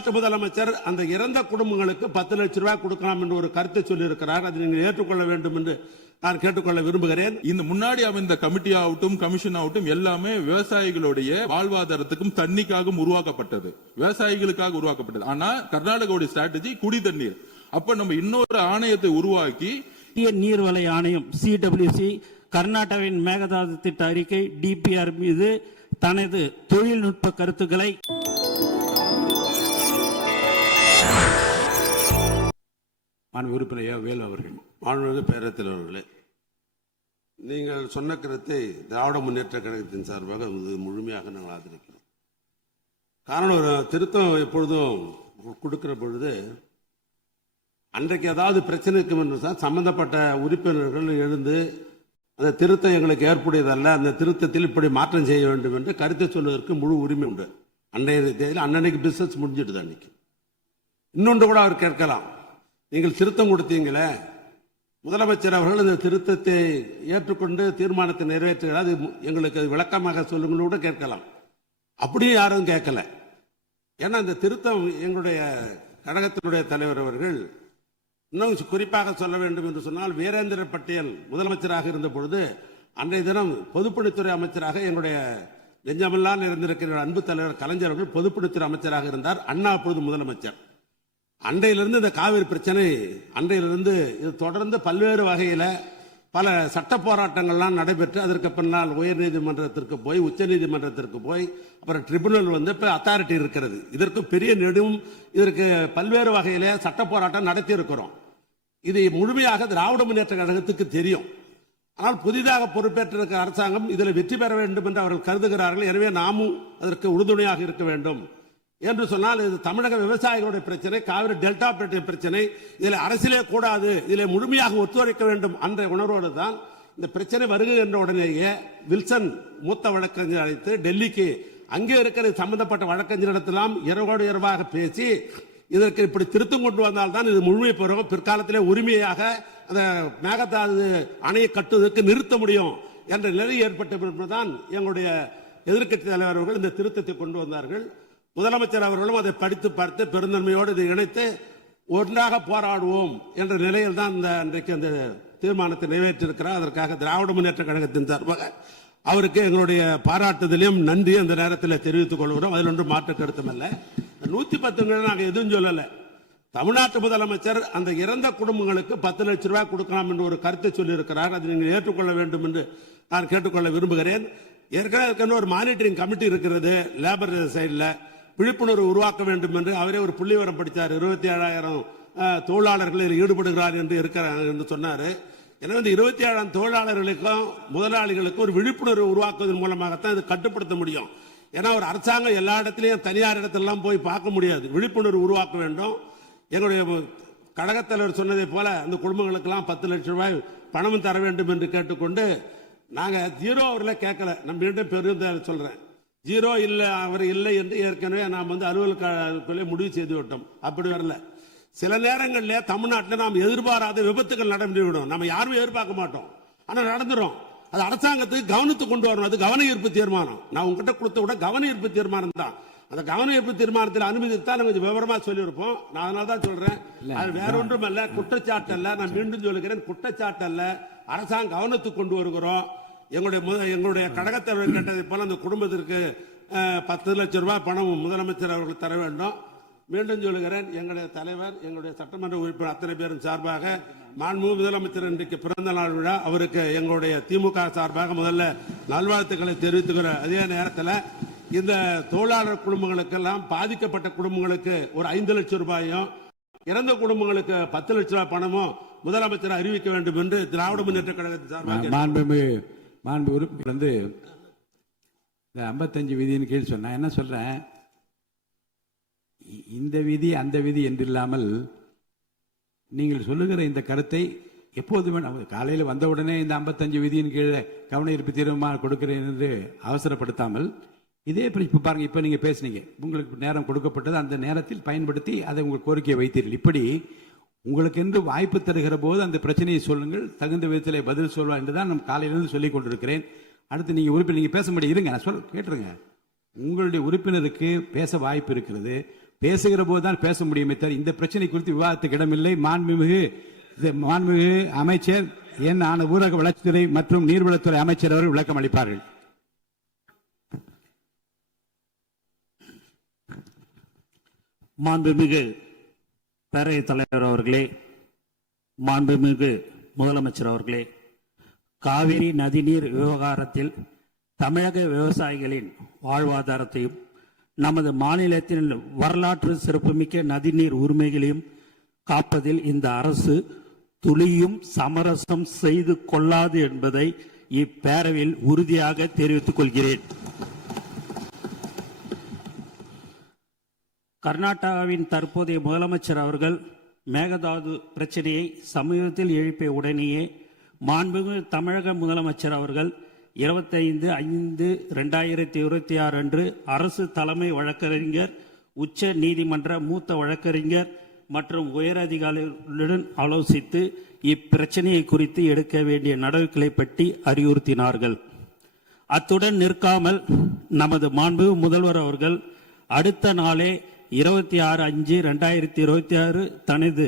தமிழ்நாட்டு முதலமைச்சர் அந்த இறந்த குடும்பங்களுக்கு 10 லட்சம் ரூபாய் கொடுக்கலாம் என்று ஒரு கருத்தை சொல்லியிருக்கிறார். அதை நீங்கள் ஏற்றுக்கொள்ள வேண்டும் என்று நான் கேட்டுக்கொள்ள விரும்புகிறேன். இந்த முன்னாடி அமைந்த கமிட்டி ஆகட்டும், கமிஷன் ஆகட்டும், எல்லாமே விவசாயிகளுடைய வாழ்வாதாரத்துக்கும் தண்ணிக்காகவும் உருவாக்கப்பட்டது, விவசாயிகளுக்காக உருவாக்கப்பட்டது. ஆனா கர்நாடகாவுடைய ஸ்ட்ராட்டஜி குடி தண்ணீர். அப்ப நம்ம இன்னொரு ஆணையத்தை உருவாக்கி நீர்வள ஆணையம் CWC கர்நாடகாவின் மேகதாது திட்ட அறிக்கை DPR மீது தனது தொழில்நுட்ப கருத்துக்களை உறுப்பினர் வேலு அவர்கள், மாண்புமிகு பேரவைத் தலைவர்களே, நீங்கள் சொன்ன கருத்தை திராவிட முன்னேற்ற கழகத்தின் சார்பாக முழுமையாக நாங்கள் ஆதரிக்கிறோம். காரணம், ஒரு திருத்தம் எப்பொழுதும் கொடுக்கிற பொழுது அன்றைக்கு ஏதாவது பிரச்சனை இருக்கும் என்று தான் சம்பந்தப்பட்ட உறுப்பினர்கள் எழுந்து அந்த திருத்தம் எங்களுக்கு ஏற்புடையதல்ல, அந்த திருத்தத்தில் இப்படி மாற்றம் செய்ய வேண்டும் என்று கருத்தை சொல்வதற்கு முழு உரிமை உண்டு. அன்றைய தேதியில் அன்னைக்கு பிசினஸ் முடிஞ்சிடுது. அன்னைக்கு இன்னொன்று கூட அவர் கேட்கலாம், நீங்கள் திருத்தம் கொடுத்தீங்களே, முதலமைச்சர் அவர்கள் இந்த திருத்தத்தை ஏற்றுக்கொண்டு தீர்மானத்தை நிறைவேற்றுகிறார், அது எங்களுக்கு விளக்கமாக சொல்லுங்கள் கூட கேட்கலாம். அப்படியும் யாரும் கேட்கல. ஏன்னா இந்த திருத்தம் எங்களுடைய கழகத்தினுடைய தலைவர் அவர்கள் இன்னும் குறிப்பாக சொல்ல வேண்டும் என்று சொன்னால், வீரேந்திர பட்டேல் முதலமைச்சராக இருந்த பொழுது அன்றைய தினம் பொதுப்பணித்துறை அமைச்சராக எங்களுடைய நெஞ்சமெல்லாம் இருந்திருக்கிற அன்பு தலைவர் கலைஞர் அவர்கள் பொதுப்பணித்துறை அமைச்சராக இருந்தார். அண்ணா அப்பொழுது முதலமைச்சர். அன்றையிலிருந்து இந்த காவிரி பிரச்சனை அன்றையிலிருந்து இது தொடர்ந்து பல்வேறு வகையில பல சட்ட போராட்டங்கள்லாம் நடைபெற்று அதற்கு பின்னால் உயர் நீதிமன்றத்திற்கு போய், உச்ச நீதிமன்றத்திற்கு போய், அப்புறம் ட்ரிபுனல் வந்து இப்ப அத்தாரிட்டி இருக்கிறது. இதற்கு பெரிய நெடும் இதற்கு பல்வேறு வகையில சட்ட போராட்டம் நடத்தி இருக்கிறோம். இது முழுமையாக திராவிட முன்னேற்ற கழகத்துக்கு தெரியும். ஆனால் புதிதாக பொறுப்பேற்றிருக்கிற அரசாங்கம் இதில் வெற்றி பெற வேண்டும் என்று அவர்கள் கருதுகிறார்கள். எனவே நாமும் அதற்கு உறுதுணையாக இருக்க வேண்டும் என்று சொன்னால், இது தமிழக விவசாயிகளுடைய பிரச்சனை, காவிரி டெல்டா பிரச்சனை, இதில் அரசியலே கூடாது, இதில் முழுமையாக ஒத்துழைக்க வேண்டும் என்ற உணர்வோடு தான் இந்த பிரச்சனை வருகின்ற உடனேயே வில்சன் மூத்த வழக்கறிஞர் அழைத்து டெல்லிக்கு அங்கே இருக்கிற சம்பந்தப்பட்ட வழக்கறிஞரிடத்தெல்லாம் இரவோடு இரவாக பேசி இதற்கு இப்படி திருத்தம் கொண்டு வந்தால் தான் இது முழுமை பெறும், பிற்காலத்திலே உரிமையாக அந்த மேகதாது அணையை கட்டுவதற்கு நிறுத்த முடியும் என்ற நிலை ஏற்பட்ட பிறகுதான் எங்களுடைய எதிர்க்கட்சி தலைவர்கள் இந்த திருத்தத்தை கொண்டு வந்தார்கள். முதலமைச்சர் அவர்களும் அதை படித்து பார்த்து பெருந்தன்மையோடு இதை இணைத்து ஒன்றாக போராடுவோம் என்ற நிலையில் தான் இன்றைக்கு அந்த தீர்மானத்தை நிறைவேற்றிருக்கிறார். அதற்காக திராவிட முன்னேற்ற கழகத்தின் சார்பாக அவருக்கு எங்களுடைய பாராட்டுதலையும் நன்றி அந்த நேரத்தில் தெரிவித்துக் கொள்கிறோம். அதில் ஒன்றும் மாற்று கருத்துமல்ல. 110 நாங்கள் எதுவும் சொல்லல. தமிழ்நாட்டு முதலமைச்சர் அந்த இறந்த குடும்பங்களுக்கு 10 லட்சம் ரூபாய் கொடுக்கலாம் என்று ஒரு கருத்தை சொல்லியிருக்கிறார். அதை நீங்கள் ஏற்றுக்கொள்ள வேண்டும் என்று நான் கேட்டுக்கொள்ள விரும்புகிறேன். ஏற்கனவே ஒரு மானிட்டரிங் கமிட்டி இருக்கிறது லேபர் சைடில், விழிப்புணர்வு உருவாக்க வேண்டும் என்று அவரே ஒரு புள்ளிவரம் படித்தார். 27,000 தொழிலாளர்கள் ஈடுபடுகிறார் என்று இருக்கிறார் என்று சொன்னார். எனவே இந்த 27,000 தொழிலாளர்களுக்கும் முதலாளிகளுக்கும் ஒரு விழிப்புணர்வு உருவாக்குவதன் மூலமாகத்தான் இது கட்டுப்படுத்த முடியும். ஏன்னா ஒரு அரசாங்கம் எல்லா இடத்திலையும் தனியார் இடத்திலாம் போய் பார்க்க முடியாது. விழிப்புணர்வு உருவாக்க வேண்டும். எங்களுடைய கழகத் தலைவர் சொன்னதை போல அந்த குடும்பங்களுக்கெல்லாம் 10 லட்சம் ரூபாய் பணமும் தர வேண்டும் என்று கேட்டுக்கொண்டு, நாங்க ஜீரோ அவரில் கேட்கல. நம்ம மீண்டும் பெரும் சொல்றேன், ஜீரோ இல்லை அவர் இல்லை என்று ஏற்கனவே நாம் அலுவலகத்திலே முடிவு செய்து விட்டோம். அப்படி வரல. சில நேரங்களில் தமிழ்நாட்டில் நாம் எதிர்பாராத விபத்துகள் நடந்துவிடும். நம்ம யாரும் எதிர்பார்க்க மாட்டோம், ஆனா நடந்துரும். அது அரசாங்கத்துக்கு கவனத்துக்கு கொண்டு வரணும். அது கவன ஈர்ப்பு தீர்மானம். நான் உங்ககிட்ட கொடுத்த விட கவன ஈர்ப்பு தீர்மானம் தான். அந்த கவன ஈர்ப்பு தீர்மானத்தில் அனுமதித்தான் கொஞ்சம் விவரமா சொல்லியிருப்போம். நான் அதனால தான் சொல்றேன், அது வேற ஒன்றும் அல்ல, குற்றச்சாட்டு அல்ல. நான் மீண்டும் சொல்லுகிறேன், குற்றச்சாட்டு அல்ல. அரசாங்கம் கவனத்துக்கு கொண்டு வருகிறோம். எங்களுடைய கழகத்தலைவர் கேட்டதை போல அந்த குடும்பத்திற்கு 10 லட்சம் ரூபாய் பணம் முதலமைச்சர் அவர்கள் தர வேண்டும். மீண்டும் சொல்லுகிறேன், எங்களுடைய தலைவர், எங்களுடைய சட்டமன்ற உறுப்பினர் அத்தனை பேரும் சார்பாக மாண்புமிகு முதலமைச்சர் இன்றைக்கு பிறந்த நாள் விழா, அவருக்கு எங்களுடைய திமுக சார்பாக முதல்ல நல்வாழ்த்துக்களை தெரிவித்துக்கிற அதே நேரத்தில் இந்த தொழிலாளர் குடும்பங்களுக்கெல்லாம் பாதிக்கப்பட்ட குடும்பங்களுக்கு ஒரு 5 லட்சம் ரூபாயும், இறந்த குடும்பங்களுக்கு 10 லட்சம் ரூபாய் பணமும் முதலமைச்சர் அறிவிக்க வேண்டும் என்று திராவிட முன்னேற்ற கழகத்தின் சார்பாக மாண்பு உறுப்பினர் வந்து இந்த 55 விதியின் கீழ் சொன்ன என்ன சொல்றேன், இந்த விதி அந்த விதி என்றில்லாமல் நீங்கள் சொல்லுகிற இந்த கருத்தை எப்போதுமே காலையில் வந்தவுடனே இந்த 55 விதியின் கீழே கவன ஈர்ப்பு தீர்மானம் கொடுக்கிறேன் என்று அவசரப்படுத்தாமல், இதே இப்ப பாருங்க, இப்ப நீங்க பேசுனீங்க, உங்களுக்கு நேரம் கொடுக்கப்பட்டது, அந்த நேரத்தில் பயன்படுத்தி அதை உங்கள் கோரிக்கையை வைத்தீர்கள். இப்படி உங்களுக்கு என்று வாய்ப்பு தருகிற போது அந்த பிரச்சனையை சொல்லுங்கள், தகுந்த விதத்தில் பதில் சொல்வா என்றுதான் நான் காலையிலிருந்து சொல்லிக் கொண்டிருக்கிறேன். அடுத்து நீங்க உறுப்பினர், நீங்க பேச முடியும், இருங்க நான் கேட்டுருங்க. உங்களுடைய உறுப்பினருக்கு பேச வாய்ப்பு இருக்கிறது. பேசுகிற போதுதான் பேச முடியுமே தவிர இந்த பிரச்சனை குறித்து விவாதத்துக்கு இடமில்லை. மாண்புமிகு அமைச்சர் என் ஊரக வளர்ச்சித்துறை மற்றும் நீர்வளத்துறை அமைச்சர் அவர்கள் விளக்கம் அளிப்பார்கள். மாண்புமிகு பேரவைத் தலைவர் அவர்களே, மாண்புமிகு முதலமைச்சர் அவர்களே, காவிரி நதிநீர் விவகாரத்தில் தமிழக விவசாயிகளின் வாழ்வாதாரத்தையும் நமது மாநிலத்தின் வரலாற்று சிறப்புமிக்க நதிநீர் உரிமைகளையும் காப்பதில் இந்த அரசு துளியும் சமரசம் செய்து கொள்ளாது என்பதை இப்பேரவையில் உறுதியாக தெரிவித்துக் கொள்கிறேன். கர்நாடகாவின் தற்போதைய முதலமைச்சர் அவர்கள் மேகதாது பிரச்சனையை சமீபத்தில் எழுப்பிய உடனேயே மாண்புமிகு தமிழக முதலமைச்சர் அவர்கள் 25/5/2026 அன்று அரசு தலைமை வழக்கறிஞர், உச்ச நீதிமன்ற மூத்த வழக்கறிஞர் மற்றும் உயரதிகாரிகளுடன் ஆலோசித்து இப்பிரச்சனையை குறித்து எடுக்க வேண்டிய நடவடிக்கைகளை பற்றி அறிவுறுத்தினார்கள். அத்துடன் நிற்காமல் நமது மாண்புமிகு முதல்வர் அவர்கள் அடுத்த நாளே 26/5/2026 தனது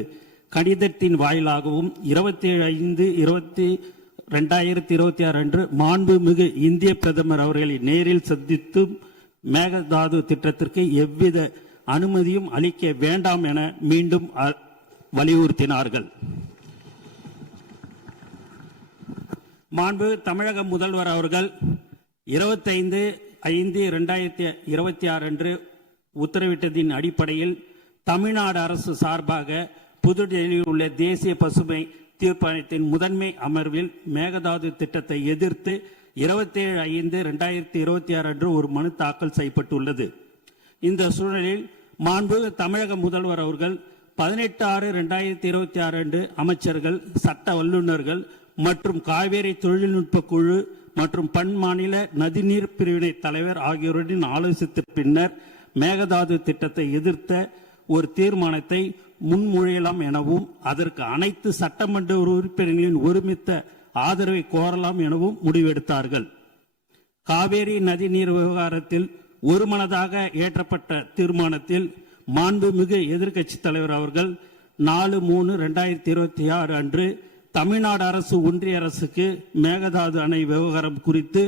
கடிதத்தின் வாயிலாகவும் 27/5/2026 அன்று மாண்புமிகு இந்திய பிரதமர் அவர்களை நேரில் சந்தித்து மேகதாது திட்டத்திற்கு எவ்வித அனுமதியும் அளிக்க வேண்டாம் என மீண்டும் வலியுறுத்தினார்கள். மாண்புமிகு தமிழக முதல்வர் அவர்கள் 25/5/2026 அன்று உத்தரவிட்டதின் அடிப்படையில் தமிழ்நாடு அரசு சார்பாக புதுடெல்லியில் உள்ள தேசிய பசுமை தீர்ப்பாயத்தின் முதன்மை அமர்வில் மேகதாது திட்டத்தை எதிர்த்து 27/5/2026 அன்று ஒரு மனு தாக்கல் செய்யப்பட்டுள்ளது. இந்த சூழலில் மாண்புமிகு தமிழக முதல்வர் அவர்கள் 18/6/2026 அன்று அமைச்சர்கள், சட்ட வல்லுநர்கள் மற்றும் காவேரி தொழில்நுட்ப குழு மற்றும் பன்மாநில நதிநீர் பிரிவினை தலைவர் ஆகியோருடன் ஆலோசித்த பின்னர் மேகதாது திட்டத்தை எதிர்த்த ஒரு தீர்மானத்தை முன்மொழியலாம் எனவும் அதற்கு அனைத்து சட்டமன்ற உறுப்பினர்களின் ஒருமித்த ஆதரவை கோரலாம் எனவும் முடிவெடுத்தார்கள். காவேரி நதிநீர் விவகாரத்தில் ஒருமனதாக ஏற்றப்பட்ட தீர்மானத்தில் மாண்புமிகு எதிர்க்கட்சி தலைவர் அவர்கள் 4/3/2026 அன்று தமிழ்நாடு அரசு ஒன்றிய அரசுக்கு மேகதாது அணை விவகாரம் குறித்து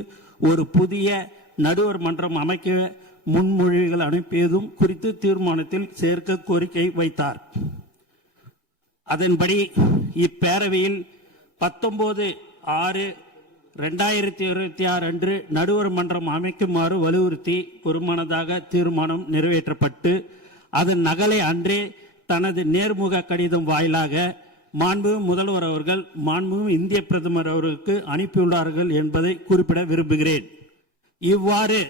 ஒரு புதிய நடுவர் மன்றம் அமைக்க முன்மொழிகள் அனுப்பியதும் குறித்து தீர்மானத்தில் சேர்க்க கோரிக்கை வைத்தார். அதன்படி இப்பேரவையில் 19/6/2026 அன்று நடுவர் மன்றம் அமைக்குமாறு வலியுறுத்தி ஒருமனதாக தீர்மானம் நிறைவேற்றப்பட்டு அதன் நகலை அன்றே தனது நேர்முக கடிதம் வாயிலாக மாண்புமிகு முதல்வர் அவர்கள் மாண்புமிகு இந்திய பிரதமர் அவர்களுக்கு அனுப்பியுள்ளார்கள் என்பதை குறிப்பிட விரும்புகிறேன். இவ்வாறு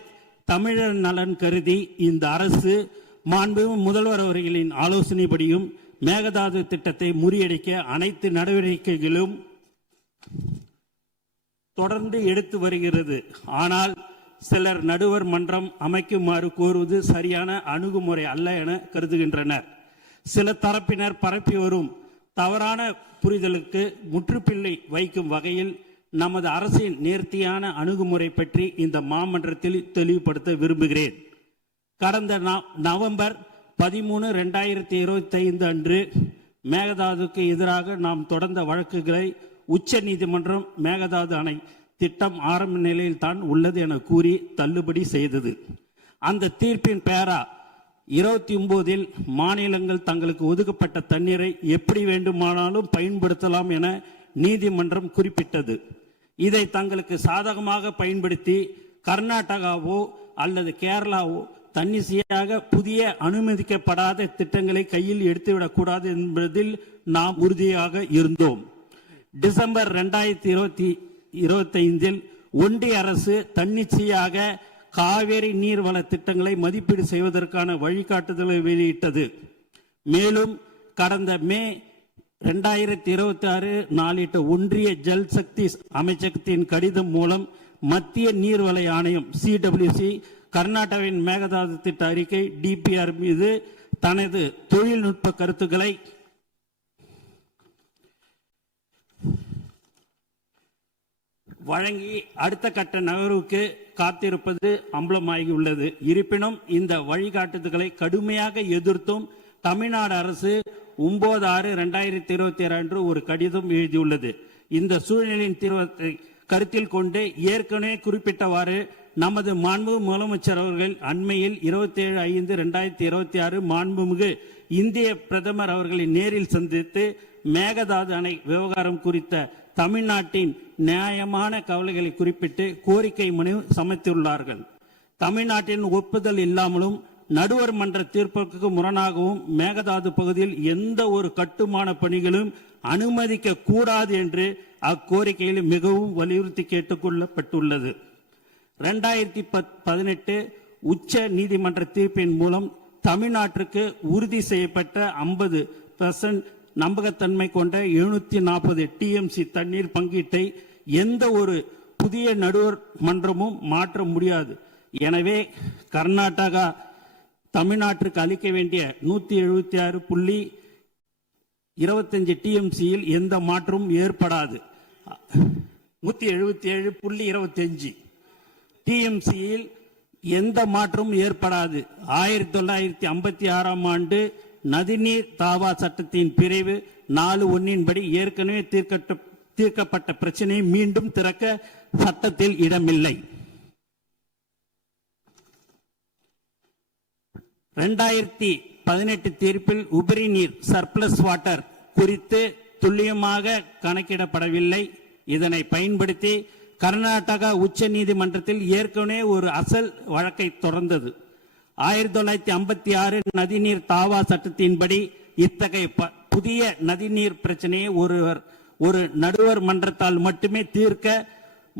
தமிழர் நலன் கருதி இந்த அரசு மாண்புமிகு முதல்வர் அவர்களின் ஆலோசனைப்படியும் மேகதாது திட்டத்தை முறியடிக்க அனைத்து நடவடிக்கைகளும் தொடர்ந்து எடுத்து வருகிறது. ஆனால் சிலர் நடுவர் மன்றம் அமைக்குமாறு கோருவது சரியான அணுகுமுறை அல்ல என கருதுகின்றனர். சில தரப்பினர் பரப்பி வரும் தவறான புரிதலுக்கு முற்றுப்புள்ளி வைக்கும் வகையில் நமது அரசின் நேர்த்தியான அணுகுமுறை பற்றி இந்த மாமன்றத்தில் தெளிவுபடுத்த விரும்புகிறேன். கடந்த நவம்பர் 13/2025 அன்று மேகதாதுக்கு எதிராக நாம் தொடர்ந்த வழக்குகளை உச்ச நீதிமன்றம் மேகதாது அணை திட்டம் ஆரம்ப நிலையில் தான் உள்ளது என கூறி தள்ளுபடி செய்தது. அந்த தீர்ப்பின் பேரா 29 மாநிலங்கள் தங்களுக்கு ஒதுக்கப்பட்ட தண்ணீரை எப்படி வேண்டுமானாலும் பயன்படுத்தலாம் என நீதிமன்றம் குறிப்பிட்டது. இதை தங்களுக்கு சாதகமாக பயன்படுத்தி கர்நாடகாவோ அல்லது கேரளாவோ தன்னிச்சையாக புதிய அனுமதிக்கப்படாத திட்டங்களை கையில் எடுத்துவிடக்கூடாது என்பதில் நாம் உறுதியாக இருந்தோம். டிசம்பர் 2025 ஒன்றிய அரசு தன்னிச்சையாக காவேரி நீர்வள திட்டங்களை மதிப்பீடு செய்வதற்கான வழிகாட்டுதலை வெளியிட்டது. மேலும் கடந்த மே 2026 நாளிட்ட ஒன்றிய ஜல் சக்தி அமைச்சகத்தின் கடிதம் மூலம் மத்திய நீர்வள ஆணையம் CWC கர்நாடகாவின் மேகதாது திட்ட அறிக்கை DPR மீது தனது தொழில்நுட்ப கருத்துக்களை வழங்கி அடுத்த கட்ட நகர்வுக்கு காத்திருப்பது அம்பலமாகியுள்ளது. இருப்பினும் இந்த வழிகாட்டுதல்களை கடுமையாக எதிர்த்தும் தமிழ்நாடு அரசு 9/6/2022 அன்று ஒரு கடிதம் எழுதியுள்ளது. இந்த சூழ்நிலையின் தீர்வை கருத்தில் கொண்டு ஏற்கனவே குறிப்பிட்டவாறு நமது மாண்புமிகு முதலமைச்சர் அவர்கள் அண்மையில் 27/5/2026 மாண்புமிகு இந்திய பிரதமர் அவர்களை நேரில் சந்தித்து மேகதாது அணை விவகாரம் குறித்த தமிழ்நாட்டின் நியாயமான கவலைகளை குறிப்பிட்டு கோரிக்கை மனு சமர்ப்பித்துள்ளார்கள். தமிழ்நாட்டின் ஒப்புதல் இல்லாமலும் நடுவர் மன்ற தீர்ப்புக்கு முரணாகவும் மேகதாது பகுதியில் எந்த ஒரு கட்டுமான பணிகளும் அனுமதிக்க கூடாது என்று அக்கோரிக்கையில் மிகவும் வலியுறுத்தி கேட்டுக்கொள்ளப்பட்டுள்ளது. 2018 உச்ச நீதிமன்ற தீர்ப்பின் மூலம் தமிழ்நாட்டிற்கு உறுதி செய்யப்பட்ட 50% நம்பகத்தன்மை கொண்ட 740 TMC தண்ணீர் பங்கீட்டை எந்த ஒரு புதிய நடுவர் மன்றமும் மாற்ற முடியாது. எனவே கர்நாடகா தமிழ்நாட்டிற்கு அளிக்க வேண்டிய 176.25 TMCயில் எந்த மாற்றமும் ஏற்படாது. 177.25 TMCயில் எந்த மாற்றமும் ஏற்படாது. 1956ஆம் ஆண்டு நதிநீர் தாவா சட்டத்தின் பிரிவு 4(1) படி ஏற்கனவே தீர்க்கப்பட்ட பிரச்சனையை மீண்டும் திறக்க சட்டத்தில் இடமில்லை. 2018 தீர்ப்பில் உபரி நீர் சர்ப்ளஸ் வாட்டர் குறித்து துல்லியமாக கணக்கிடப்படவில்லை. இதனை பயன்படுத்தி கர்நாடகா உச்ச நீதிமன்றத்தில் ஏற்கனவே ஒரு அசல் வழக்கை தொடர்ந்தது. 1956 நதிநீர் தாவா சட்டத்தின்படி இத்தகைய புதிய நதிநீர் பிரச்சனையை ஒரு நடுவர் மன்றத்தால் மட்டுமே தீர்க்க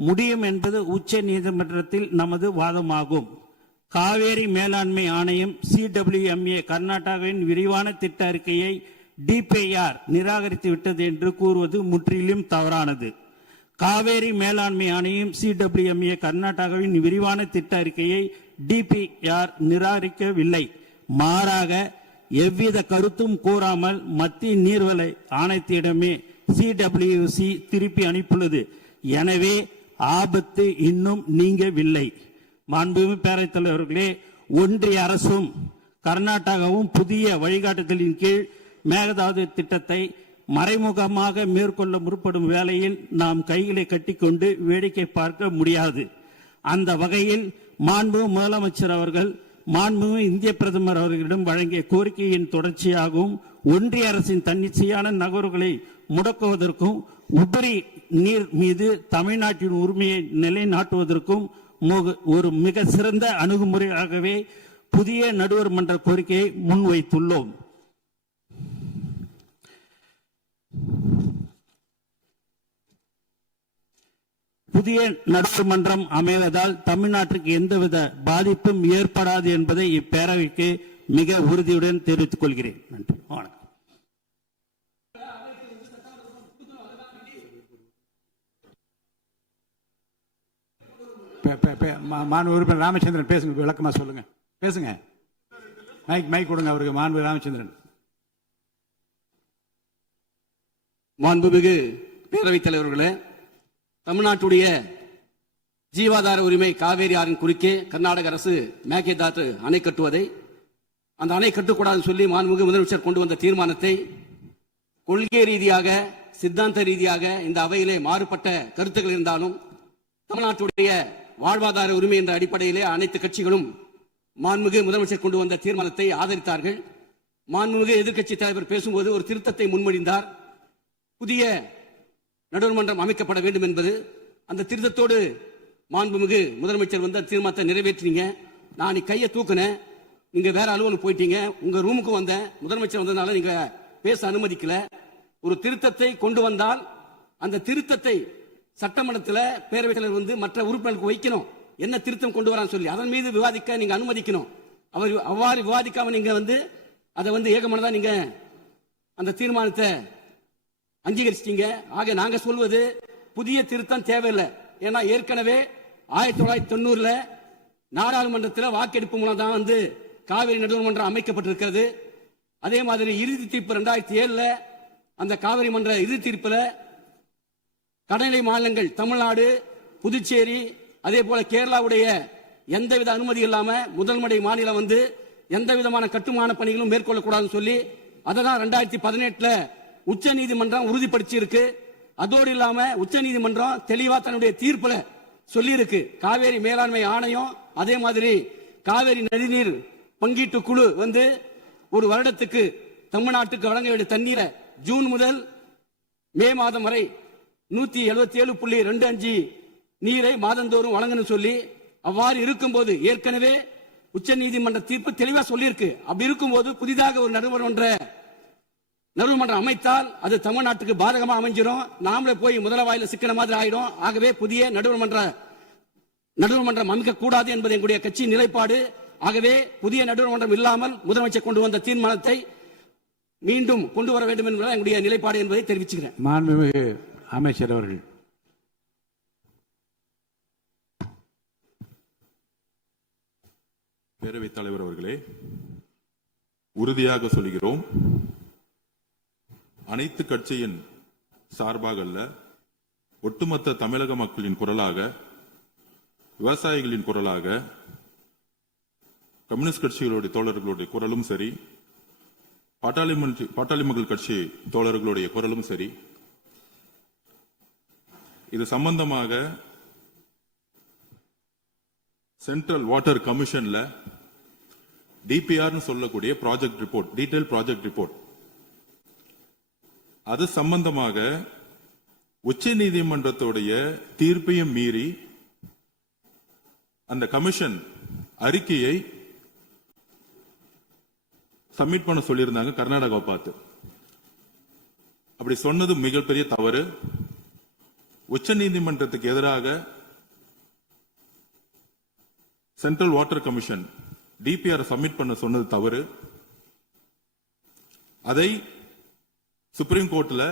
முடியும் என்பது உச்ச நீதிமன்றத்தில் நமது வாதமாகும். காவேரி மேலாண்மை ஆணையம் CWMA கர்நாடகாவின் விரிவான திட்ட அறிக்கையை DPR நிராகரித்து விட்டது என்று கூறுவது முற்றிலும் தவறானது. காவேரி மேலாண்மை ஆணையம் CWMA கர்நாடகாவின் விரிவான திட்ட அறிக்கையை DPR நிராகரிக்கவில்லை. மாறாக எவ்வித கருத்தும் கூறாமல் மத்திய நீர்வள ஆணையத்திடமே CWC திருப்பி அனுப்பியுள்ளது. எனவே ஆபத்து இன்னும் நீங்கவில்லை. மாண்புமிகு பேரவைத் தலைவர்களே, ஒன்றிய அரசும் கர்நாடகாவும் புதிய வழிகாட்டுதலின் கீழ் மேகதாது திட்டத்தை மறைமுகமாக மேற்கொள்ள முற்படும் வேளையில் நாம் கைகளை கட்டிக்கொண்டு வேடிக்கை பார்க்க முடியாது. அந்த வகையில் மாண்புமிகு முதலமைச்சர் அவர்கள் மாண்புமிகு இந்திய பிரதமர் அவர்களிடம் வழங்கிய கோரிக்கையின் தொடர்ச்சியாகவும் ஒன்றிய அரசின் தன்னிச்சையான நகர்வுகளை முடக்குவதற்கும் உபரி நீர் மீது தமிழ்நாட்டின் உரிமையை நிலைநாட்டுவதற்கும் ஒரு மிக சிறந்த அணுகுமுறையாகவே புதிய நடுவர் மன்ற கோரிக்கையை முன்வைத்துள்ளோம். புதிய நடுவர் மன்றம் அமைவதால் தமிழ்நாட்டிற்கு எந்தவித பாதிப்பும் ஏற்படாது என்பதை இப்பேரவைக்கு மிக உறுதியுடன் தெரிவித்துக் கொள்கிறேன். நன்றி, வணக்கம். மாண்பு உறுப்பினர் ராமச்சந்திரன் பேசுங்க, விளக்கமா சொல்லுங்க, பேசுங்க. மைக் கொடுங்க அவருக்கு. மாண்பு ராமச்சந்திரன். மாண்புமிகு பேரவைத் தலைவர்களே, தமிழ்நாட்டுடைய ஜீவாதார உரிமை காவேரி ஆறின் குறுக்கே கர்நாடக அரசு மேகதாது அணை கட்டுவதை, அந்த அணை கட்டக்கூடாதுன்னு சொல்லி மாண்புமிகு முதலமைச்சர் கொண்டு வந்த தீர்மானத்தை கொள்கை ரீதியாக சித்தாந்த ரீதியாக இந்த அவையிலே மாறுபட்ட கருத்துக்கள் இருந்தாலும் தமிழ்நாட்டுடைய வாழ்வாதார உரிமை என்ற அடிப்படையிலே அனைத்து கட்சிகளும் மாண்புமிகு முதலமைச்சர் கொண்டு வந்த தீர்மானத்தை ஆதரித்தார்கள். மாண்புமிகு எதிர்க்கட்சி தலைவர் பேசும்போது ஒரு திருத்தத்தை முன்மொழிந்தார். புதிய நடுவர் மன்றம் அமைக்கப்பட வேண்டும் என்பது. அந்த திருத்தத்தோடு மாண்புமிகு முதலமைச்சர் வந்து தீர்மானத்தை நிறைவேற்றினீங்க. நான் கையை தூக்குனேன், நீங்க வேற அலுவலகம் போயிட்டீங்க. உங்க ரூமுக்கு வந்தேன், முதலமைச்சர் வந்ததுனால நீங்க பேச அனுமதிக்கல. ஒரு திருத்தத்தை கொண்டு வந்தால் அந்த திருத்தத்தை சட்டமன்றத்தில் பேரவைத் தலைவர் வந்து மற்ற உறுப்பினர்களுக்கு வைக்கணும். என்ன திருத்தம் கொண்டு வரான்னு சொல்லி அதன் மீது விவாதிக்க நீங்க அனுமதிக்கணும். அவர் அவ்வாறு விவாதிக்காம நீங்க வந்து அதை வந்து ஏகமனதா நீங்க அந்த தீர்மானத்தை அங்கீகரிச்சிட்டீங்க. ஆக நாங்க சொல்வது புதிய திருத்தம் தேவையில்லை. ஏன்னா ஏற்கனவே 1990 நாடாளுமன்றத்தில் வாக்கெடுப்பு மூலம் தான் வந்து காவிரி நடுவர் மன்றம் அமைக்கப்பட்டிருக்கிறது. அதே மாதிரி இறுதி தீர்ப்பு 2007 அந்த காவிரி மன்ற இறுதி தீர்ப்பில் கடைநிலை மாநிலங்கள் தமிழ்நாடு, புதுச்சேரி அதே போல கேரளாவுடைய எந்தவித அனுமதி இல்லாம முதல்மடை மாநிலம் வந்து எந்த விதமான கட்டுமான பணிகளும் மேற்கொள்ளக்கூடாதுன்னு சொல்லி அதை தான் 2018 உச்ச நீதிமன்றம் உறுதிப்படுத்தியிருக்கு. அதோடு இல்லாம உச்ச நீதிமன்றம் தெளிவா தன்னுடைய தீர்ப்புல சொல்லி இருக்கு, காவேரி மேலாண்மை ஆணையம் அதே மாதிரி காவேரி நதிநீர் பங்கீட்டு குழு வந்து ஒரு வருடத்துக்கு தமிழ்நாட்டுக்கு வழங்க வேண்டிய தண்ணீரை ஜூன் முதல் மே மாதம் வரை 177.25 நீரை மாதந்தோறும் வழங்கணும் சொல்லி, அவ்வாறு இருக்கும்போது ஏற்கனவே உச்ச நீதிமன்ற தீர்ப்பு தெளிவா சொல்லியிருக்கு. அப்படி இருக்கும்போது புதிதாக ஒரு நடுவர்மன்றம் அமைத்தால் அது தமிழ்நாட்டுக்கு பாதகமா அமைஞ்சிரும். நாமளே போய் முதலவாயில சிக்கன மாதிரி ஆயிடும். ஆகவே புதிய நடுவர்மன்றம் அமைக்க கூடாது என்பது எங்களுடைய கட்சி நிலைப்பாடு. ஆகவே புதிய நடுவர்மன்றம் இல்லாமல் முதலமைச்சர் கொண்டு வந்த தீர்மானத்தை மீண்டும் கொண்டு வர வேண்டும் என்பது எங்களுடைய நிலைப்பாடு என்பதை தெரிவிச்சுக்கிறேன். மாண்புமிகு அமைச்சர் அவர்கள். பேரவைத் தலைவர் அவர்களே, உறுதியாக சொல்கிறோம், அனைத்து கட்சியின் சார்பாக அல்ல, ஒட்டுமொத்த தமிழக மக்களின் குரலாக, விவசாயிகளின் குரலாக, கம்யூனிஸ்ட் கட்சிகளுடைய தோழர்களுடைய குரலும் சரி, பாட்டாளி மக்கள் கட்சி தோழர்களுடைய குரலும் சரி, இது சம்பந்தமாக சென்ட்ரல் வாட்டர் கமிஷன்ல டிபிஆர் சொல்லக்கூடிய project report, detail project report, அது சம்பந்தமாக உச்ச நீதிமன்றத்துடைய தீர்ப்பையும் மீறி அந்த கமிஷன் அறிக்கையை சப்மிட் பண்ண சொல்லியிருந்தாங்க கர்நாடகாவை பார்த்து. அப்படி சொன்னது மிகப்பெரிய தவறு. உச்ச நீதிமன்றத்துக்கு எதிராக central water commission DPR submit பண்ண சொன்னது தவறு. அதை சுப்ரீம் கோர்ட்ல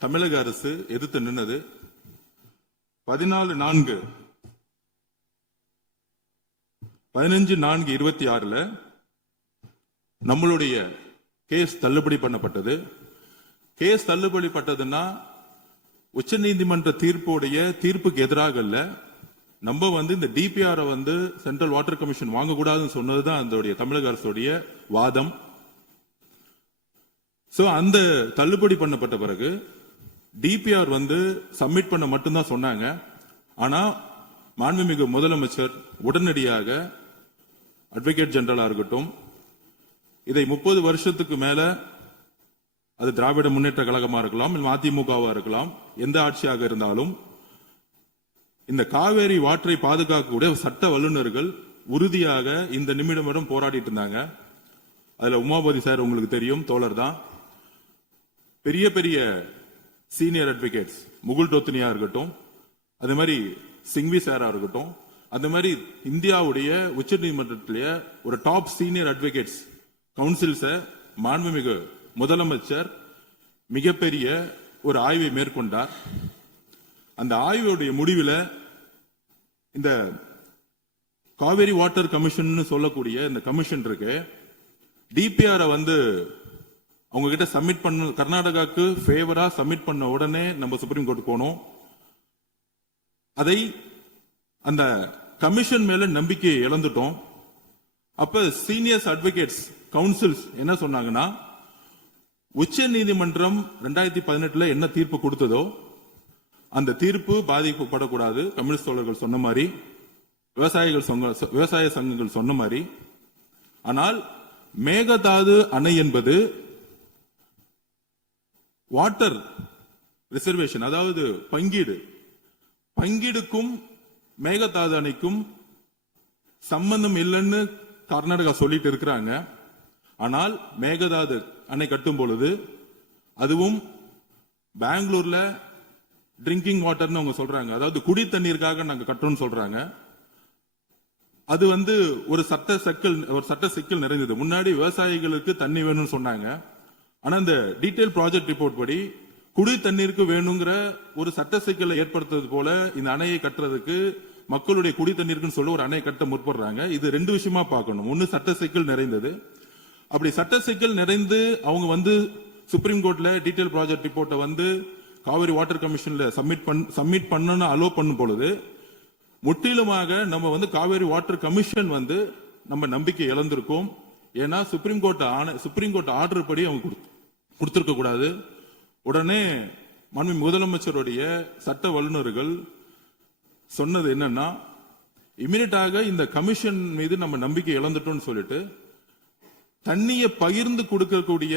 தமிழக அரசு எதிர்த்து நின்னது. 15/4/26 நம்மளுடைய கேஸ் தள்ளுபடி பண்ணப்பட்டது. கேஸ் தள்ளுபடி பட்டதுன்னா உச்ச நீதிமன்ற தீர்ப்புக்கு எதிராக அல்ல, நம்ம இந்த டிபிஆர் சென்ட்ரல் வாட்டர் கமிஷன் வாங்கக்கூடாதுன்னு சொன்னதுதான் அதோடைய தமிழக அரசுடைய வாதம். அந்த தள்ளுபடி பண்ணப்பட்ட பிறகு டிபிஆர் சப்மிட் பண்ண மட்டும்தான் சொன்னாங்க. ஆனா மாண்புமிகு முதலமைச்சர் உடனடியாக அட்வொகேட் ஜெனரலா இருக்கட்டும், இதை 30 வருஷத்துக்கு மேல அது திராவிட முன்னேற்ற கழகமா இருக்கலாம், அதிமுகவா இருக்கலாம், எந்த ஆட்சியாக இருந்தாலும் இந்த காவேரி வாற்றை பாதுகாக்கக்கூடிய சட்ட வல்லுநர்கள் உறுதியாக இந்த நிமிடம் போராடிட்டு இருந்தாங்க. அதுல உமாபதி சார் உங்களுக்கு தெரியும், தோழர் தான். பெரிய பெரிய சீனியர் அட்வொகேட்ஸ், முகுல் டோத்னியா இருக்கட்டும், அதே மாதிரி சிங்வி சாரா இருக்கட்டும், அந்த மாதிரி இந்தியாவுடைய உச்ச நீதிமன்றத்திலேயே ஒரு டாப் சீனியர் அட்வொகேட்ஸ் கவுன்சில்ஸ மாண்புமிகு முதலமைச்சர் மிகப்பெரிய ஒரு ஆய்வை மேற்கொண்டார். அந்த ஆய்வுடைய முடிவில் இந்த காவேரி வாட்டர் கமிஷன் சொல்லக்கூடிய இந்த கமிஷன் இருக்கு, டிபிஆர் அவங்க கிட்ட சப்மிட் பண்ண, கர்நாடகாக்கு ஃபேவரா சப்மிட் பண்ண உடனே நம்ம சுப்ரீம் கோர்ட் போனோம். அதை அந்த கமிஷன் மேல நம்பிக்கையை இழந்துட்டோம். அப்ப சீனியர்ஸ் அட்வொகேட்ஸ் கவுன்சில்ஸ் என்ன சொன்னாங்கன்னா, உச்ச நீதிமன்றம் 2018 என்ன தீர்ப்பு கொடுத்ததோ அந்த தீர்ப்பு பாதிக்கப்படக்கூடாது. கம்யூனிஸ்ட் தோழர்கள் சொன்ன மாதிரி, விவசாய சங்கங்கள் சொன்ன மாதிரி. ஆனால் மேகதாது அணை என்பது வாட்டர் ரிசர்வேஷன், அதாவது பங்கீடுக்கும் மேகதாது அணைக்கும் சம்பந்தம் இல்லைன்னு கர்நாடகா சொல்லிட்டு இருக்கிறாங்க. ஆனால் மேகதாது அணை கட்டும் பொழுது அதுவும் பெங்களூர்ல ட்ரிங்கிங் வாட்டர்னு அவங்க சொல்றாங்க, அதாவது குடி தண்ணீருக்காக நாங்க கட்டணும்னு சொல்றாங்க. அது ஒரு சட்ட சிக்கல் நிறைந்தது. முன்னாடி விவசாயிகளுக்கு தண்ணி வேணும்னு சொன்னாங்க. ஆனா இந்த டீடைல் ப்ராஜெக்ட் ரிப்போர்ட் படி குடி தண்ணீருக்கு வேணுங்கிற ஒரு சட்ட சிக்கலை ஏற்படுத்துறது போல இந்த அணையை கட்டுறதுக்கு, மக்களுடைய குடி தண்ணீருக்குன்னு சொல்ல ஒரு அணை கட்ட முற்படுறாங்க. இது ரெண்டு விஷயமா பார்க்கணும். ஒன்னு சட்ட சிக்கல் நிறைந்தது. அப்படி சட்ட சிக்கல் நிறைந்து அவங்க சுப்ரீம் கோர்ட்ல டீடைல் ப்ராஜெக்ட் ரிப்போர்ட்டை காவிரி வாட்டர் கமிஷன்ல சப்மிட் பண்ணணும் அலோ பண்ணும் பொழுது முற்றிலுமாக நம்ம வந்து காவிரி வாட்டர் கமிஷன் வந்து நம்ம நம்பிக்கை இழந்திருக்கோம். ஏன்னா சுப்ரீம் கோர்ட் ஆர்டர் படி அவங்க கொடுத்திருக்க கூடாது. உடனே மாண்பு முதலமைச்சருடைய சட்ட வல்லுநர்கள் சொன்னது என்னன்னா, இமிடியட்டாக இந்த கமிஷன் மீது நம்ம நம்பிக்கை இழந்துட்டோம்னு சொல்லிட்டு தண்ணியை பகிர்ந்து கொடுக்கக்கூடிய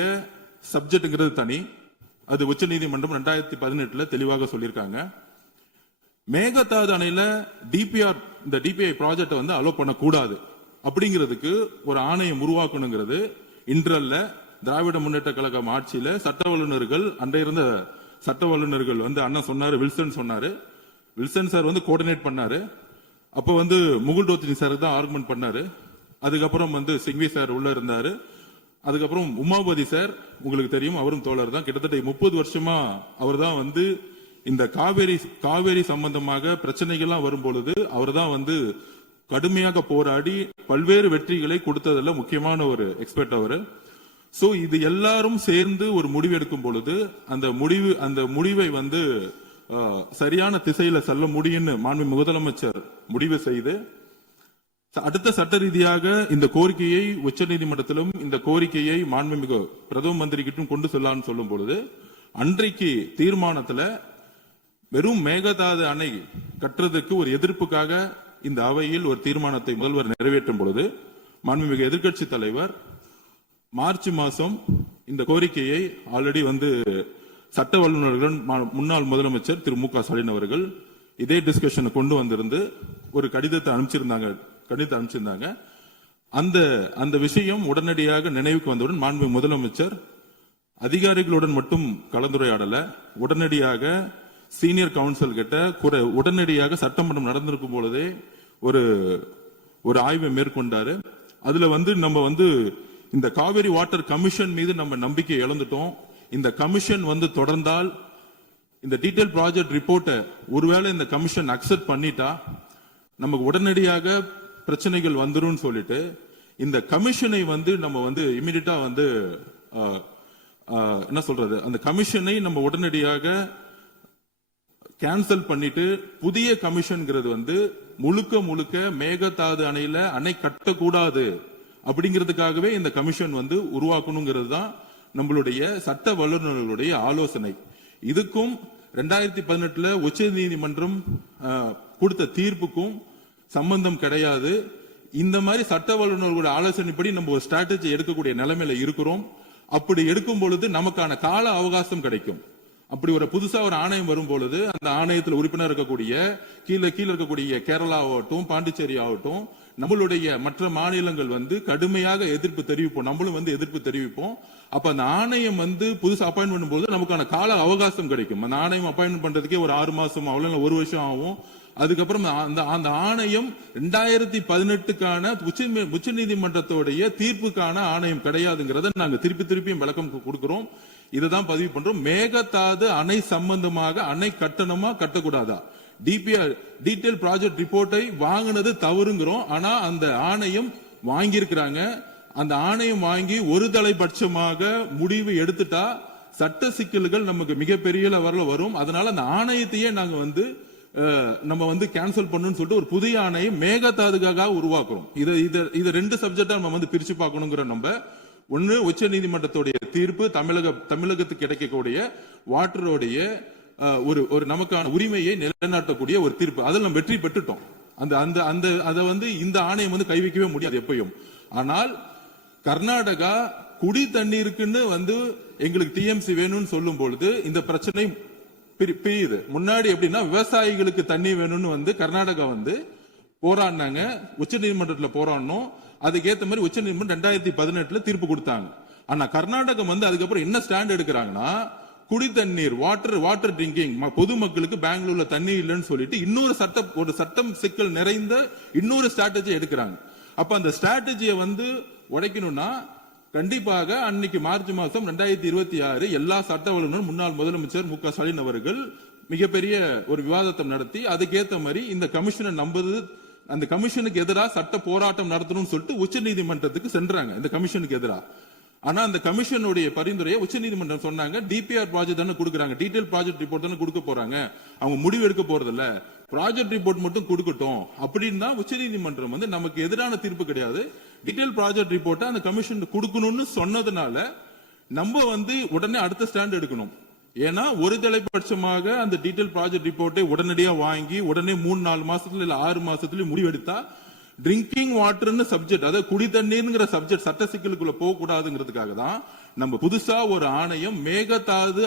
சப்ஜெக்ட்ங்கிறது தனி. அது உச்சநீதிமன்றம் 2018 தெளிவாக சொல்லியிருக்காங்க. மேகதாது அணையில இந்த டிபிஐ ப்ராஜெக்ட் வந்து அலோ பண்ணக்கூடாது அப்படிங்கிறதுக்கு ஒரு ஆணையம் உருவாக்கணுங்கிறது இன்றல்ல. திராவிட முன்னேற்ற கழகம் ஆட்சியில சட்ட வல்லுநர்கள், அன்றைய இருந்த சட்ட வல்லுநர்கள் வந்து அண்ணன் சொன்னாரு, வில்சன் சார் வந்து கோஆர்டினேட் பண்ணாரு. அப்ப வந்து முகுல் ரோத்னி சார் தான் ஆர்குமெண்ட் பண்ணாரு. அதுக்கப்புறம் வந்து சிங்வி சார் உள்ள இருந்தாரு. அதுக்கப்புறம் உமாபதி சார், உங்களுக்கு தெரியும், அவரும் தோழர் தான். கிட்டத்தட்ட 30 வருஷமா அவர் தான் வந்து இந்த காவேரி சம்பந்தமாக பிரச்சனைகள்லாம் வரும் பொழுது அவர் தான் வந்து கடுமையாக போராடி பல்வேறு வெற்றிகளை கொடுத்ததுல முக்கியமான ஒரு எக்ஸ்பர்ட் அவர். சோ இது எல்லாரும் சேர்ந்து ஒரு முடிவு எடுக்கும் பொழுது அந்த முடிவை வந்து சரியான திசையில செல்ல முடியும்னு மாண்பு முதலமைச்சர் முடிவு செய்து அடுத்த சட்ட ரீதியாக இந்த கோரிக்கையை உச்சநீதிமன்றத்திலும் இந்த கோரிக்கையை மாண்புமிகு பிரதம மந்திரி கிட்டும் கொண்டு செல்லான்னு சொல்லும் பொழுது அன்றைக்கு தீர்மானத்துல வெறும் மேகதாது அணை கட்டுறதுக்கு ஒரு எதிர்ப்புக்காக இந்த அவையில் ஒரு தீர்மானத்தை முதல்வர் நிறைவேற்றும் பொழுது மாண்புமிகு எதிர்க்கட்சி தலைவர் மார்ச் மாசம் இந்த கோரிக்கையை ஆல்ரெடி வந்து சட்ட வல்லுநர்கள் முன்னாள் முதலமைச்சர் திரு மு க ஸ்டாலின் அவர்கள் இதே டிஸ்கஷனை கொண்டு வந்திருந்து ஒரு கடிதத்தை அனுப்பிச்சிருந்தாங்க. அந்த விஷயம் உடனடியாக நினைவுக்கு வந்தவுடன் மாண்பு முதலமைச்சர் அதிகாரிகளுடன் மட்டும் கலந்துரையாடல, உடனடியாக சீனியர் கவுன்சில் கிட்ட உடனடியாக சட்டமன்றம் நடந்திருக்கும் பொழுதே ஒரு ஆய்வை மேற்கொண்டாரு. அதுல வந்து நம்ம வந்து இந்த காவிரி வாட்டர் கமிஷன் மீது நம்ம நம்பிக்கை இழந்துட்டோம். இந்த கமிஷன் வந்து தொடர்ந்தால் இந்த டீடைல் ப்ராஜெக்ட் ரிப்போர்ட்டை ஒருவேளை இந்த கமிஷன் அக்செப்ட் பண்ணிட்டா நமக்கு உடனடியாக பிரச்சனைகள் வந்துரும் சொல்லிட்டு இந்த கமிஷனை வந்து நம்ம வந்து இமிடியட்டா வந்து என்ன சொல்றது, அந்த கமிஷனை நம்ம உடனடியாக கேன்சல் பண்ணிட்டு புதிய கமிஷன்ங்கிறது வந்து முழுக்க மேகதாது அணையில அணை கட்டக்கூடாது அப்படிங்கிறதுக்காகவே இந்த கமிஷன் வந்து உருவாக்கணுங்கிறது தான் நம்மளுடைய சட்ட வல்லுநர்களுடைய ஆலோசனை. இதுக்கும் 2018 உச்ச நீதிமன்றம் கொடுத்த தீர்ப்புக்கும் சம்பந்தம் கிடையாது. இந்த மாதிரி சட்ட வல்லுநர்களுடைய ஆலோசனைப்படி நம்ம ஒரு ஸ்ட்ராட்டஜி எடுக்கக்கூடிய நிலைமையில இருக்கிறோம். அப்படி எடுக்கும் பொழுது நமக்கான கால அவகாசம் கிடைக்கும். அப்படி ஒரு புதுசா ஒரு ஆணையம் வரும் பொழுது அந்த ஆணையத்தில் உறுப்பினர் இருக்கக்கூடிய கீழே இருக்கக்கூடிய கேரளா ஆகட்டும், பாண்டிச்சேரி ஆகட்டும், நம்மளுடைய மற்ற மாநிலங்கள் வந்து கடுமையாக எதிர்ப்பு தெரிவிப்போம், நம்மளும் வந்து எதிர்ப்பு தெரிவிப்போம். அப்ப அந்த ஆணையம் வந்து புதுசா அப்பாயின்ட் பண்ணும்போது நமக்கான கால அவகாசம் கிடைக்கும். அந்த ஆணையம் அப்பாயின்ட் பண்றதுக்கே ஒரு 6 மாசம் அவ்வளவு 1 வருஷம் ஆகும். அதுக்கப்புறம் அந்த ஆணையம் 2018க்கான உச்ச நீதிமன்றத்தோடைய தீர்ப்புக்கான ஆணையம் கிடையாதுங்கிறத நாங்க திருப்பியும் விளக்கம் கொடுக்கிறோம். இதுதான் பதிவு பண்றோம். மேகதாது அணை சம்பந்தமாக அணை கட்டணமா கட்டக்கூடாதா, டிபிஆர் டீடைல் ப்ராஜெக்ட் ரிப்போர்ட்டை வாங்கினது தவறுங்கிறோம். ஆனா அந்த ஆணையம் வாங்கியிருக்கிறாங்க. அந்த ஆணையம் வாங்கி ஒரு தலைபட்சமாக முடிவு எடுத்துட்டா சட்ட சிக்கல்கள் நமக்கு மிகப்பெரிய லெவல்ல வரும். அதனால அந்த ஆணையத்தையே நாங்க வந்து நம்ம வந்து கேன்சல் பண்ணணும்னு சொல்லிட்டு ஒரு புதிய ஆணையம் மேகதாதுக்காக உருவாக்குறோம். இதை 2 சப்ஜெக்டா நம்ம வந்து பிரிச்சு பார்க்கணுங்கிற நம்ம ஒன்னு உச்ச நீதிமன்றத்துடைய தீர்ப்பு, தமிழகத்துக்கு கிடைக்கக்கூடிய வாட்டருடைய ஒரு நமக்கான உரிமையை நிலைநாட்டக்கூடிய ஒரு தீர்ப்பு, அதில் நம்ம வெற்றி பெற்றுட்டோம். அதை வந்து இந்த ஆணையம் வந்து கை வைக்கவே முடியாது எப்பயும். ஆனால் கர்நாடகா குடி தண்ணீருக்குன்னு வந்து எங்களுக்கு டிஎம்சி வேணும்னு சொல்லும் பொழுது இந்த பிரச்சனை பிரியுது. முன்னாடி எப்படின்னா விவசாயிகளுக்கு தண்ணி வேணும்னு வந்து கர்நாடகா வந்து போராடினாங்க, உச்ச நீதிமன்றத்தில் போராடணும். அதுக்கேற்ற மாதிரி உச்ச நீதிமன்றம் 2018 தீர்ப்பு கொடுத்தாங்க. ஆனா கர்நாடகம் வந்து அதுக்கப்புறம் என்ன ஸ்டாண்ட் எடுக்கிறாங்கன்னா, குடி தண்ணீர் வாட்டர் ட்ரிங்கிங் பொதுமக்களுக்கு பெங்களூர்ல தண்ணி இல்லைன்னு சொல்லிட்டு ஒரு சட்டம் சிக்கல் நிறைந்த இன்னொரு ஸ்ட்ராட்டஜி எடுக்கிறாங்க. அப்ப அந்த ஸ்ட்ராட்டஜியை வந்து உடைக்கணும்னா கண்டிப்பாக அன்னைக்கு மார்ச் மாசம் 2026 எல்லா சட்ட வல்லுநரும் முன்னாள் முதலமைச்சர் மு க ஸ்டாலின் அவர்கள் மிகப்பெரிய ஒரு விவாதத்தை நடத்தி அதுக்கேற்ற மாதிரி இந்த கமிஷனை நம்புது, அந்த கமிஷனுக்கு எதிராக சட்ட போராட்டம் நடத்தணும்னு சொல்லிட்டு உச்ச நீதிமன்றத்துக்கு சென்றாங்க. இந்த கமிஷனுக்கு எதிராக ஆனா அந்த கமிஷனுடைய பரிந்துரையை உச்சநீதிமன்றம் சொன்னாங்க, டிபிஆர் ப்ராஜெக்ட் தானே கொடுக்குறாங்க, டீடைல் ப்ராஜெக்ட் ரிப்போர்ட் தானே கொடுக்க போறாங்க, அவங்க முடிவு எடுக்க போறது இல்ல, ப்ராஜெக்ட் ரிப்போர்ட் மட்டும் கொடுக்கட்டும் அப்படின்னு தான் உச்சநீதிமன்றம் வந்து நமக்கு எதிரான தீர்ப்பு கிடையாது. டீடைல் ப்ராஜெக்ட் ரிப்போர்ட்டை அந்த கமிஷன் கொடுக்கணும்னு சொன்னதுனால நம்ம வந்து உடனே அடுத்த ஸ்டாண்ட் எடுக்கணும். ஏன்னா ஒரு தலைப்பட்சமாக அந்த டீடைல் ப்ராஜெக்ட் ரிப்போர்ட்டை உடனடியா வாங்கி உடனே 3-4 மாசத்துல இல்ல 6 மாசத்துல முடிவெடுத்தா ட்ரிங்கிங் வாட்டர்னு சப்ஜெக்ட், அதாவது குடி தண்ணீர்ங்கிற சப்ஜெக்ட் சட்ட சிக்கலுக்குள்ள போக கூடாதுங்கிறதுக்காக தான் நம்ம புதுசா ஒரு ஆணையம் மேகதாது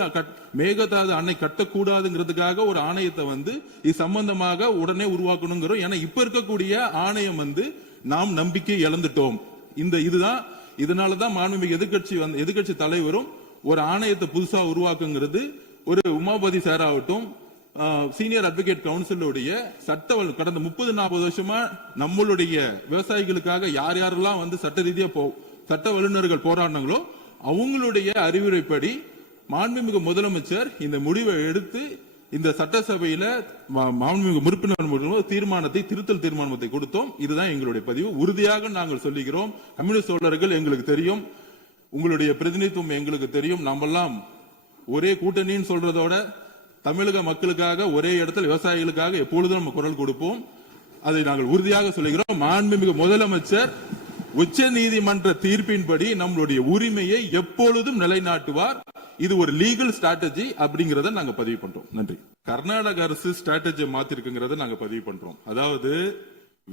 அணை கட்டக்கூடாதுங்கிறதுக்காக ஒரு ஆணையத்தை வந்து இது சம்பந்தமாக உடனே உருவாக்கணுங்கிறோம். ஏன்னா இப்ப இருக்கக்கூடிய ஆணையம் வந்து நாம் நம்பிக்கை இழந்துட்டோம். இதனாலதான் மாண்புமிகு எதிர்க்கட்சி தலைவரும் ஒரு ஆணையத்தை புதுசா உருவாக்குங்கிறது ஒரு உமாபதி சார் ஆகட்டும், சீனியர் அட்வொகேட் கவுன்சிலுடைய கடந்த 30-40 வருஷமா நம்மளுடைய விவசாயிகளுக்காக யார் யாரெல்லாம் வந்து சட்ட ரீதியா சட்ட வல்லுநர்கள் போராடினாங்களோ அவங்களுடைய அறிவுரைப்படி மாண்புமிகு முதலமைச்சர் இந்த முடிவை எடுத்து இந்த சட்டசபையில மாண்புமிகு உறுப்பினர் திருத்தல் தீர்மானத்தை கொடுத்தோம். இதுதான் எங்களுடைய பதிவு. உறுதியாக நாங்கள் சொல்லுகிறோம், கம்யூனிஸ்ட் தோழர்கள் எங்களுக்கு தெரியும், உங்களுடைய பிரதிநிதித்துவம் எங்களுக்கு தெரியும். நம்மெல்லாம் ஒரே கூட்டணின்னு சொல்றதோட தமிழக மக்களுக்காக ஒரே இடத்துல விவசாயிகளுக்காக எப்பொழுதும் நம்ம குரல் கொடுப்போம். அதை நாங்கள் உறுதியாக சொல்லுகிறோம். மாண்புமிகு முதலமைச்சர் உச்ச நீதிமன்ற தீர்ப்பின்படி நம்மளுடைய உரிமையை எப்பொழுதும் நிலைநாட்டுவார். இது ஒரு லீகல் ஸ்ட்ராட்டஜி அப்படிங்கறத நாங்க பதிவு பண்றோம். நன்றி. கர்நாடக அரசு ஸ்ட்ராட்டஜி மாத்திருக்குங்கிறத நாங்க பதிவு பண்றோம். அதாவது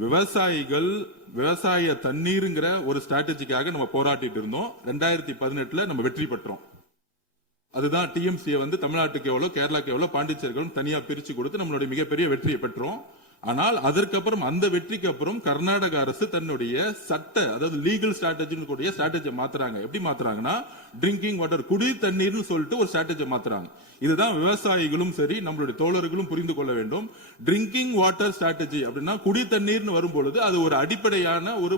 விவசாயிகள் விவசாய தண்ணீருங்கிற ஒரு ஸ்ட்ராட்டஜிக்காக நம்ம போராட்டிட்டு இருந்தோம். 2018 நம்ம வெற்றி பெற்றோம். அதுதான் டிஎம்சியை வந்து தமிழ்நாட்டுக்கு எவ்வளவு, கேரளாக்கு எவ்வளவு, பாண்டிச்சேரிகளும் தனியா பிரிச்சு கொடுத்து நம்மளுடைய மிகப்பெரிய வெற்றியை பெற்றோம். ஆனால் அதற்கப்புறம் அந்த வெற்றிக்கு அப்புறம் கர்நாடக அரசு தன்னுடைய அதாவது லீகல் ஸ்ட்ராட்டஜி மாத்துறாங்க. எப்படி மாத்துறாங்கன்னா, ட்ரிங்கிங் வாட்டர் குடி தண்ணீர்னு சொல்லிட்டு ஒரு ஸ்ட்ராட்டஜி மாத்துறாங்க. இதுதான் விவசாயிகளும் சரி நம்மளுடைய தோழர்களும் புரிந்து கொள்ள வேண்டும். ட்ரிங்கிங் வாட்டர் ஸ்ட்ராட்டஜி அப்படின்னா குடி தண்ணீர்னு வரும் பொழுது அது ஒரு அடிப்படையான ஒரு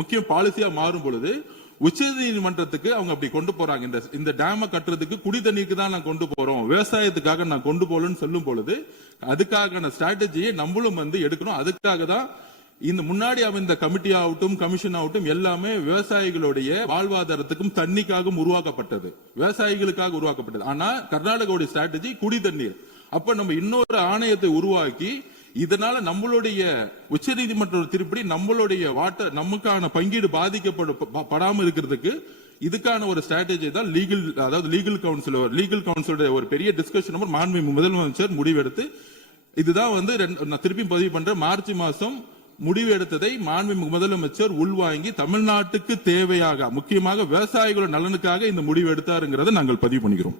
முக்கிய பாலிசியா மாறும் பொழுது உச்ச நீதிமன்றத்துக்கு அவங்க அப்படி கொண்டு போறாங்க. இந்த டேம கட்டுறதுக்கு குடி தண்ணீருக்கு தான் நான் கொண்டு போறோம், விவசாயத்துக்காக நான் கொண்டு போலன்னு சொல்லும் பொழுது அதுக்கான ஸ்ட்ராட்டஜியை நம்மளும் வந்து எடுக்கணும். அதுக்காக தான் இந்த முன்னாடி அமைந்த கமிட்டி ஆகட்டும், கமிஷன் ஆகட்டும் எல்லாமே விவசாயிகளுடைய வாழ்வாதாரத்துக்கும் தண்ணிக்காகவும் உருவாக்கப்பட்டது, விவசாயிகளுக்காக உருவாக்கப்பட்டது. ஆனா கர்நாடகாவுடைய ஸ்ட்ராட்டஜி குடி தண்ணீர். அப்ப நம்ம இன்னொரு ஆணையத்தை உருவாக்கி இதனால நம்மளுடைய உச்ச நீதிமன்ற திருப்படி நம்மளுடைய நமக்கான பங்கீடு பாதிக்கப்படாம இருக்கிறதுக்கு இதுக்கான ஒரு ஸ்ட்ராட்டஜி தான் லீகல் கவுன்சில் ஒரு பெரிய டிஸ்கஷன் மாண்புமிகு முதலமைச்சர் முடிவெடுத்து இதுதான் வந்து நான் திருப்பி பதிவு பண்றேன். மார்ச் மாசம் முடிவு எடுத்ததை மாண்புமிகு முதலமைச்சர் உள்வாங்கி தமிழ்நாட்டுக்கு தேவையாக முக்கியமாக விவசாயிகளோட நலனுக்காக இந்த முடிவு எடுத்தாருங்கிறத நாங்கள் பதிவு பண்ணிக்கிறோம்.